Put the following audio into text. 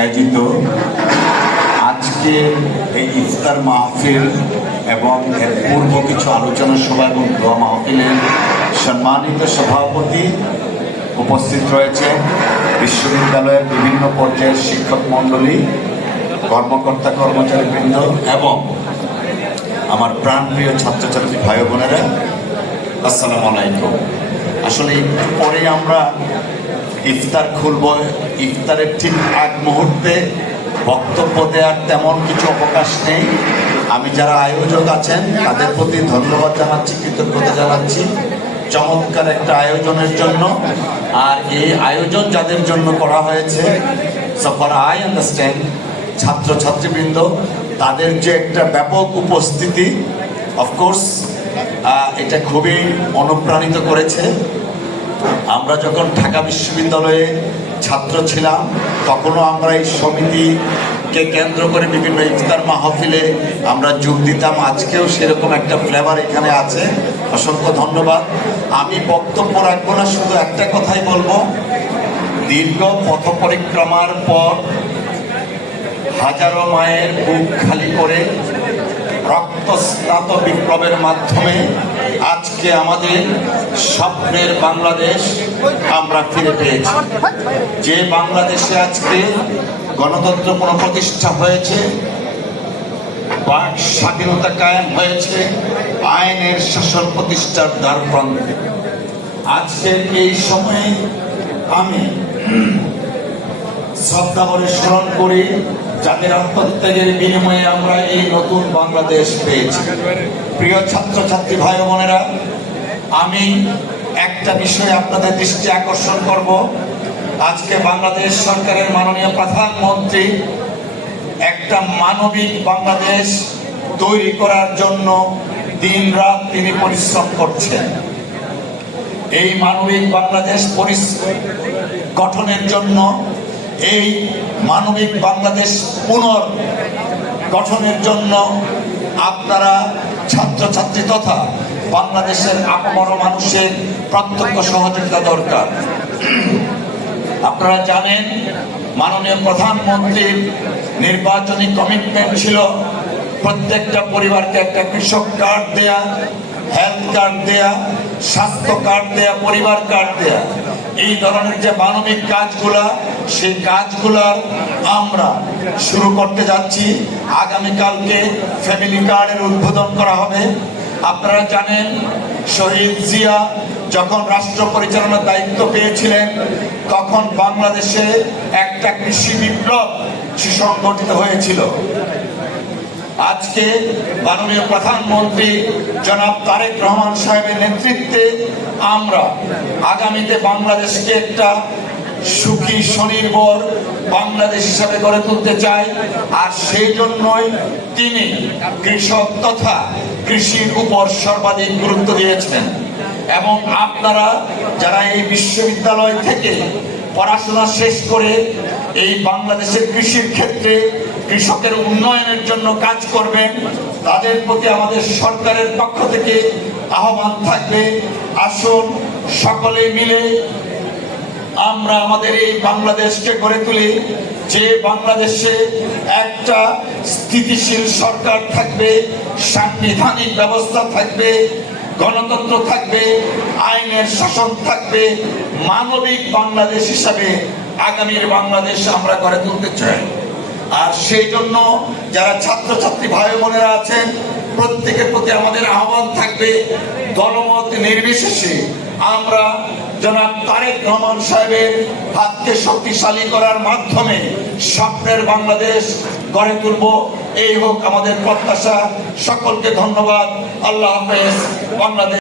আয়োজিত আজকে এই ইফতার মাহফিল এবং এর পূর্ব কিছু আলোচনা সভা এবং দোয়া মাহফিলের সম্মানিত সভাপতি উপস্থিত রয়েছে, বিশ্ববিদ্যালয়ের বিভিন্ন পর্যায়ের শিক্ষক মণ্ডলী, কর্মকর্তা কর্মচারীবৃন্দ এবং আমার প্রাণপ্রিয় ছাত্রছাত্রী ভাই বোনেরা, আসসালামু আলাইকুম। আসলে একটু পরে আমরা ইফতার খুলব। ইফতারের ঠিক এক মুহূর্তে বক্তব্য দেওয়ার তেমন কিছু অবকাশ নেই। আমি যারা আয়োজক আছেন তাদের প্রতি ধন্যবাদ জানাচ্ছি, কৃতজ্ঞতা জানাচ্ছি চমৎকার একটা আয়োজনের জন্য। আর এই আয়োজন যাদের জন্য করা হয়েছে, সো ফর আই আন্ডারস্ট্যান্ড, ছাত্রছাত্রীবৃন্দ, তাদের যে একটা ব্যাপক উপস্থিতি, অফকোর্স এটা খুবই অনুপ্রাণিত করেছে। আমরা যখন ঢাকা বিশ্ববিদ্যালয়ে ছাত্র ছিলাম তখনও আমরা এই সমিতিকে কেন্দ্র করে বিভিন্ন ইফতার মাহফিলে আমরা যোগ দিতাম। আজকেও সেরকম একটা ফ্লেভার এখানে আছে। অসংখ্য ধন্যবাদ। আমি বক্তব্য রাখবো না, শুধু একটা কথাই বলবো। দীর্ঘ পথ পরিক্রমার পর হাজারো মায়ের বুক খালি করে রক্তস্নাত বিপ্লবের মাধ্যমে আজকে আমাদের স্বপ্নের বাংলাদেশ আমরা ফিরে পেয়েছি। যে বাংলাদেশে আজকে গণতন্ত্র পুনঃপ্রতিষ্ঠা হয়েছে, বাক স্বাধীনতা কায়েম হয়েছে, আইনের শাসন প্রতিষ্ঠার দ্বারপ্রান্তে। আজকের এই সময়ে আমি শ্রদ্ধা করে স্মরণ করি যাদের আত্মত্যাগের বিনিময়ে আমরা এই নতুন বাংলাদেশ পেয়েছি। প্রিয় ছাত্রছাত্রী ভাই বোনেরা, আমি একটা বিষয়ে আপনাদের দৃষ্টি আকর্ষণ করব। আজকে বাংলাদেশ সরকারের মাননীয় প্রধানমন্ত্রী একটা মানবিক বাংলাদেশ তৈরি করার জন্য দিন রাত তিনি পরিশ্রম করছেন। এই মানবিক বাংলাদেশ গঠনের জন্য, এই মানবিক বাংলাদেশ পুনর্গঠনের জন্য আপনারা ছাত্রছাত্রী তথা বাংলাদেশের আপামর মানুষের প্রত্যক্ষ সহযোগিতা দরকার। আপনারা জানেন মাননীয় প্রধানমন্ত্রীর নির্বাচনী কমিটমেন্ট ছিল প্রত্যেকটা পরিবারকে একটা কৃষক কার্ড দেয়া, হেলথ কার্ড দেয়া, স্বাস্থ্য কার্ড দেয়া, পরিবার কার্ড দেয়া। এই ধরনের যে মানবিক কাজগুলা, সেই কাজগুলার আমরা শুরু করতে যাচ্ছি। আগামীকালকে ফ্যামিলি কার্ডের উদ্বোধন করা হবে। আপনারা জানেন শহীদ জিয়া যখন রাষ্ট্র পরিচালনার দায়িত্ব পেয়েছিলেন তখন বাংলাদেশে একটা কৃষি বিপ্লব সুসংগঠিত হয়েছিল। আজকে মাননীয় প্রধানমন্ত্রী জনাব তারেক রহমান সাহেবের নেতৃত্বে আমরা আগামীতে বাংলাদেশকে একটা সুখী স্বনির্ভর বাংলাদেশ হিসাবে গড়ে তুলতে চাই। আর সেই জন্যই তিনি কৃষক তথা কৃষির উপর সর্বাধিক গুরুত্ব দিয়েছেন। এবং আপনারা যারা এই বিশ্ববিদ্যালয় থেকে পড়াশোনা শেষ করে এই বাংলাদেশের কৃষির ক্ষেত্রে কৃষকের উন্নয়নের জন্য কাজ করবেন, তাদের প্রতি আমাদের সরকারের পক্ষ থেকে আহ্বান থাকবে, আসুন সকলে মিলে আমরা আমাদের এই বাংলাদেশকে গড়ে তুলি, যে বাংলাদেশে একটা স্থিতিশীল সরকার থাকবে, সাংবিধানিক ব্যবস্থা থাকবে, গণতন্ত্র থাকবে, আইনের শাসন থাকবে, মানবিক বাংলাদেশ হিসাবে আগামীর বাংলাদেশ আমরা গড়ে তুলতে চাই। আর সেই জন্য যারা ছাত্রছাত্রী ভাই বোনেরা আছেন প্রত্যেকের প্রতি আমাদের আহ্বান থাকবে, দলমত নির্বিশেষে আমরা জনাব তারেক রহমান সাহেবের হাতকে শক্তিশালী করার মাধ্যমে স্বপ্নের বাংলাদেশ গড়ে তুলব। এই হোক আমাদের প্রত্যাশা। সকলকে ধন্যবাদ। আল্লাহ হাফেজ। বাংলাদেশ।